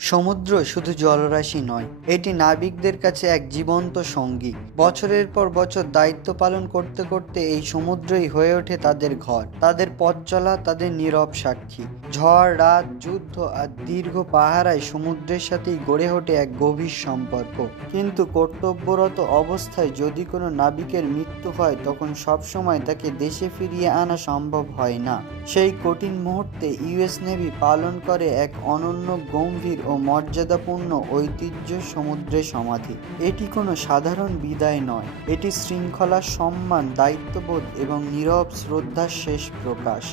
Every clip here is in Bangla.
সমুদ্র শুধু জলরাশি নয়, এটি নাবিকদের কাছে এক জীবন্ত সঙ্গী। বছরের পর বছর দায়িত্ব পালন করতে করতে এই সমুদ্রই হয়ে ওঠে তাদের ঘর। তাদের পথ চলা তাদের নীরব সাক্ষী। ঝড়, রাত, যুদ্ধ আর দীর্ঘ পাহারায় সমুদ্রের সাথেই গড়ে ওঠে এক গভীর সম্পর্ক। কিন্তু কর্তব্যরত অবস্থায় যদি কোনো নাবিকের মৃত্যু হয়, তখন সবসময় তাকে দেশে ফিরিয়ে আনা সম্ভব হয় না। সেই কঠিন মুহূর্তে ইউএস নেভি পালন করে এক অনন্য গম্ভীর ও মর্যাদাপূর্ণ ঐতিহ্য সমুদ্রে সমাধি। এটি কোনো সাধারণ বিদায় নয়। এটি শৃঙ্খলা, সম্মান, দায়িত্ববোধ এবং নীরব শ্রদ্ধার শেষ প্রকাশ।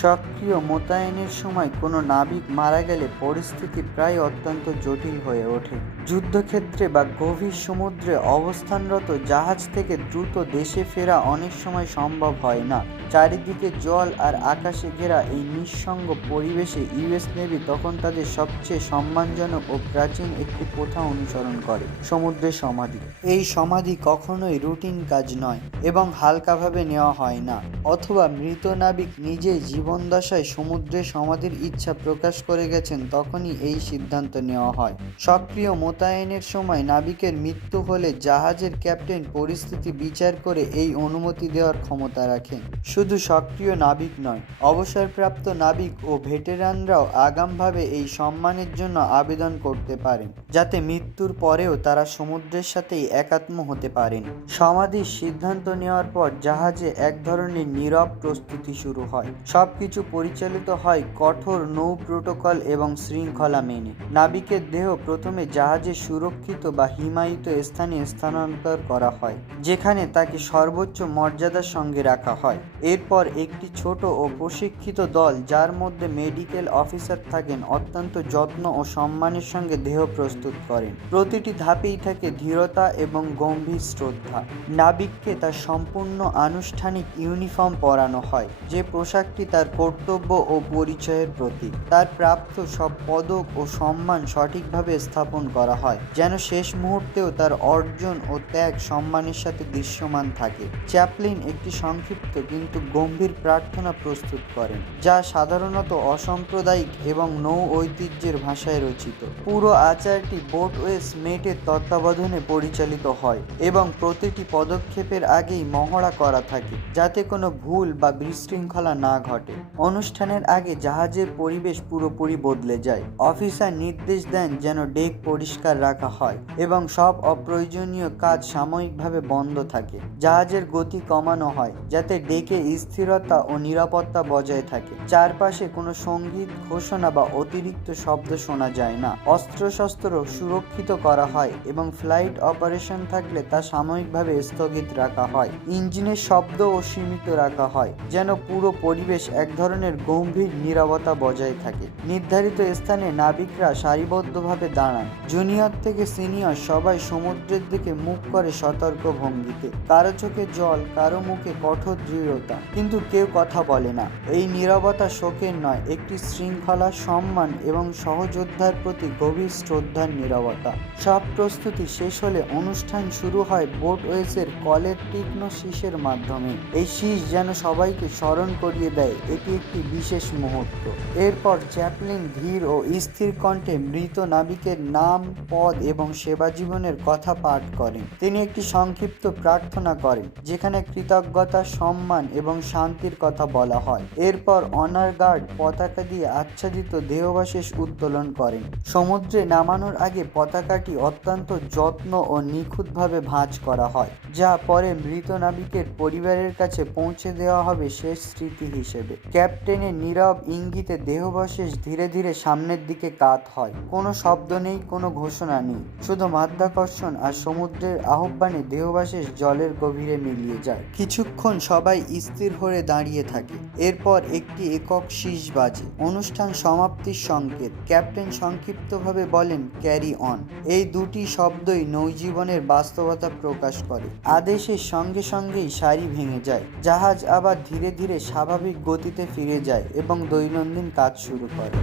সক্রিয় মোতায়েনের সময় কোনো নাবিক মারা গেলে পরিস্থিতি প্রায় অত্যন্ত জটিল হয়ে ওঠে। যুদ্ধক্ষেত্রে বা গভীর সমুদ্রে অবস্থানরত জাহাজ থেকে দ্রুত দেশে ফেরা অনেক সময় সম্ভব হয় না। চারিদিকে জল আর আকাশে ঘেরা এই নিঃসঙ্গ পরিবেশে ইউএস নেভি তখন তাদের সবচেয়ে সম্মানজনক ও প্রাচীন একটি প্রথা অনুসরণ করে, সমুদ্রের সমাধি। এই সমাধি কখনোই রুটিন কাজ নয় এবং হালকাভাবে নেওয়া হয় না, অথবা মৃত নাবিক নিজেই জীবনদশায় সমুদ্রে সমাধির ইচ্ছা প্রকাশ করে গেছেন, তখনই এই সিদ্ধান্ত নেওয়া হয়। সক্রিয় মোতায়েনের সময় নাবিকের মৃত্যু হলে জাহাজের ক্যাপ্টেন পরিস্থিতি বিচার করে এই অনুমতি দেওয়ার ক্ষমতা রাখেন। শুধু সক্রিয় নাবিক নয়, অবসরপ্রাপ্ত নাবিক ও ভেটেরানরাও আগামভাবে এই সম্মানের জন্য আবেদন করতে পারেন, যাতে মৃত্যুর পরেও তারা সমুদ্রের সাথেই একাত্ম হতে পারেন। সমাধির সিদ্ধান্ত নেওয়ার পর জাহাজে এক ধরনের নীরব প্রস্তুতি শুরু হয়। সবকিছু পরিচালিত হয় কঠোর নৌ প্রোটোকল এবং শৃঙ্খলা মেনে। নাবিকের দেহ প্রথমে জাহাজে সুরক্ষিত বা হিমায়িত স্থানে স্থানান্তর করা হয়, যেখানে তাকে সর্বোচ্চ মর্যাদার সঙ্গে রাখা হয়। এরপর একটি ছোট ও প্রশিক্ষিত দল, যার মধ্যে মেডিকেল অফিসার থাকেন, অত্যন্ত যত্ন ও সম্মানের সঙ্গে দেহ প্রস্তুত করেন। প্রতিটি ধাপেই থাকে ধীরতা এবং গম্ভীর শ্রদ্ধা। নাবিককে তার সম্পূর্ণ আনুষ্ঠানিক ইউনিফর্ম পরানো হয়, যে পোশাকটি তার কর্তব্য ও পরিচয়ের প্রতীক। তার প্রাপ্ত সব পদক ও সম্মান সঠিকভাবে স্থাপন করা হয়, যেন শেষ মুহূর্তেও তার অর্জন ও ত্যাগ সম্মানের সাথে দৃশ্যমান থাকে। চ্যাপলিন একটি সংক্ষিপ্ত কিন্তু গম্ভীর প্রার্থনা প্রস্তুত করেন, যা সাধারণত অসাম্প্রদায়িক এবং নৌ ঐতিহ্যের ভাষায় রচিত। পুরো আচারটি বোটওয়েস মেটের তত্ত্বাবধানে পরিচালিত হয় এবং প্রতিটি পদক্ষেপের আগেই মহড়া করা থাকে, যাতে কোনো ভুল বা বিশৃঙ্খলা না ঘটে। অনুষ্ঠানের আগে জাহাজের পরিবেশ পুরোপুরি বদলে যায়। অফিসার নির্দেশ দেন যেন ডেক পরিষ্কার রাখা হয় এবং সব অপ্রয়োজনীয় কাজ সাময়িকভাবে বন্ধ থাকে। জাহাজের গতি কমানো হয় যাতে ডেকে স্থিরতা ও নিরাপত্তা বজায় থাকে। চারপাশে কোনো সংগীত ঘোষণা বা অতিরিক্ত শব্দ শোনা যায় না। অস্ত্রশস্ত্র সুরক্ষিত করা হয় এবং ফ্লাইট অপারেশন থাকলে তা সাময়িকভাবে স্থগিত রাখা হয়। ইঞ্জিনের শব্দ ও সীমিত রাখা হয় যেন পুরো পরিবেশ এক ধরনের গম্ভীর নীরবতা বজায় থাকে। নির্ধারিত স্থানে নাবিকরা সারিবদ্ধভাবে দাঁড়ান। জুনিয়র থেকে সিনিয়র সবাই সমুদ্রের দিকে মুখ করে সতর্ক ভঙ্গিতে কারও চোখে জল, কারও মুখে কঠোর দৃঢ়তা। কিন্তু কেউ কথা বলে না। এই নীরবতা শোকের নয়, একটি শৃঙ্খলা, সম্মান এবং সহযোদ্ধার প্রতি গভীর শ্রদ্ধার নীরবতা। সব প্রস্তুতি শেষ হলে অনুষ্ঠান শুরু হয় বোটওয়েসের কলের তীক্ষ্ণ শীষের মাধ্যমে। এই শীষ যেন সবাইকে স্মরণ করিয়ে দেয়। এটি একটি বিশেষ মুহূর্ত। এরপর চ্যাপলিন ধীর ও স্থির কণ্ঠে মৃত নাবিকের নাম, পদ এবং সেবা জীবনের কথা পাঠ করেন। তিনি একটি সংক্ষিপ্ত প্রার্থনা করেন, যেখানে কৃতজ্ঞতা, সম্মান এবং শান্তির কথা বলা হয়। এরপর অনার গার্ড পতাকা দিয়ে আচ্ছাদিত দেহবাশেষ উত্তোলন করেন। সমুদ্রে নামানোর আগে পতাকাটি অত্যন্ত যত্ন ও নিখুঁতভাবে ভাঁজ করা হয়, যা পরে মৃত নাবিকের পরিবারের কাছে পৌঁছে দেওয়া হবে শেষ স্মৃতি হিসেবে। ক্যাপ্টেনের নীরব ইঙ্গিতে দেহবশেষ ধীরে ধীরে সামনের দিকে কাত হয়। কোনো শব্দ নেই, কোনো ঘোষণা নেই। শুধু মাধ্যাকর্ষণ আর সমুদ্রের আহ্বানে দেহবাশেষ জলের গভীরে মিলিয়ে যায়। কিছুক্ষণ সবাই স্থির হয়ে দাঁড়িয়ে থাকে। এরপর একটি একক শীষ বাজে। অনুষ্ঠান সমাপ্তির সংকেত। ক্যাপ্টেন সংক্ষিপ্তভাবে বলেন, ক্যারি অন। এই দুটি শব্দই নৌজীবনের বাস্তবতা প্রকাশ করে। আদেশের সঙ্গে সঙ্গেই সারি ভেঙে যায়। জাহাজ আবার ধীরে ধীরে স্বাভাবিক গতিতে ফিরে যায় এবং দৈনন্দিন কাজ শুরু করে।